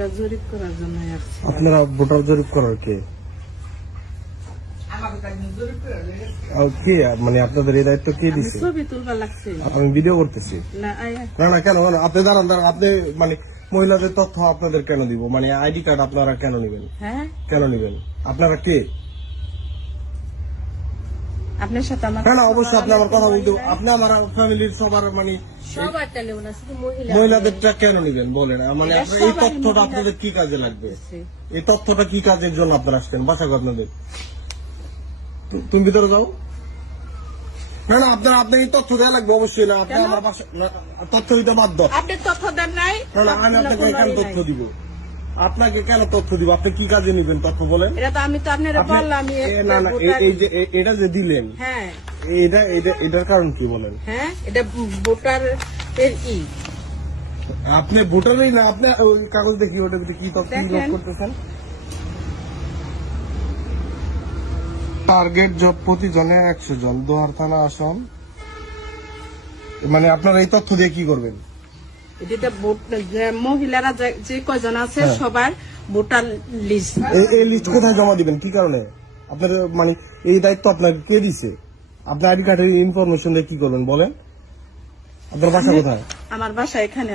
Voter জরিপ করার জন্য আসছি। আপনারা ভোটার জরিপ করার কে? কে মানে আপনাদের এই দায়িত্ব কে দিচ্ছে? ছবি তুলবা লাগছে। আমি ভিডিও করতেছি। না না কেন আপনি দাঁড়ান আপনি মানে মহিলাদের তথ্য আপনাদের কেন দিব? মানে আইডি কার্ড আপনারা কেন নিবেন? হ্যাঁ, কেন নিবেন? আপনারা কে? আপনার সাথে আমার না অবশ্যই আপনি আমার কথা বলতে, আপনি আমার ফ্যামিলির সবার মানে সবারটা নেব না, শুধু মহিলা। মহিলাদেরটা কেন নিবেন বলেন? মানে এই তথ্যটা আপনাদের কি কাজে লাগবে? এই তথ্যটা কি কাজের জন্য আপনারা আসছেন? বাসা আপনাদের তুমি ভিতরে যাও। না আপনার এই তথ্য দেওয়া লাগবে অবশ্যই। না আপনি আমার বাসা তথ্য দিতে বাধ্য। আপনি তথ্য দেন নাই? না আমি আপনাকে কেন তথ্য দিব? আপনাকে কেন তথ্য দিব? আপনি কি কাজে নিবেন তথ্য বলেন? এটা তো আমি তো আপনারা বললাম। না এই যে এটা যে দিলেন, হ্যাঁ এটার কারণ কি বলেন? হ্যাঁ, এটা ভোটার এর আপনি ভোটারই না, আপনি ওই কাগজ দেখি ওটা কি তথ্য লোড করতেছেন? টার্গেট জব প্রতি জনে 100 জন, দোহার থানা আসন। মানে আপনারা এই তথ্য দিয়ে কি করবেন? এটা ভোট মহিলারা যে কয়জন আছে সবার ভোটার লিস্ট। এই লিস্ট কোথায় জমা দিবেন? কি কারণে আপনার মানে এই দায়িত্ব আপনাকে কে দিছে? আপনার আইডি কার্ডের ইনফরমেশন দিয়ে কি করবেন বলেন? আপনার বাসা কোথায়? আমার বাসা এখানে।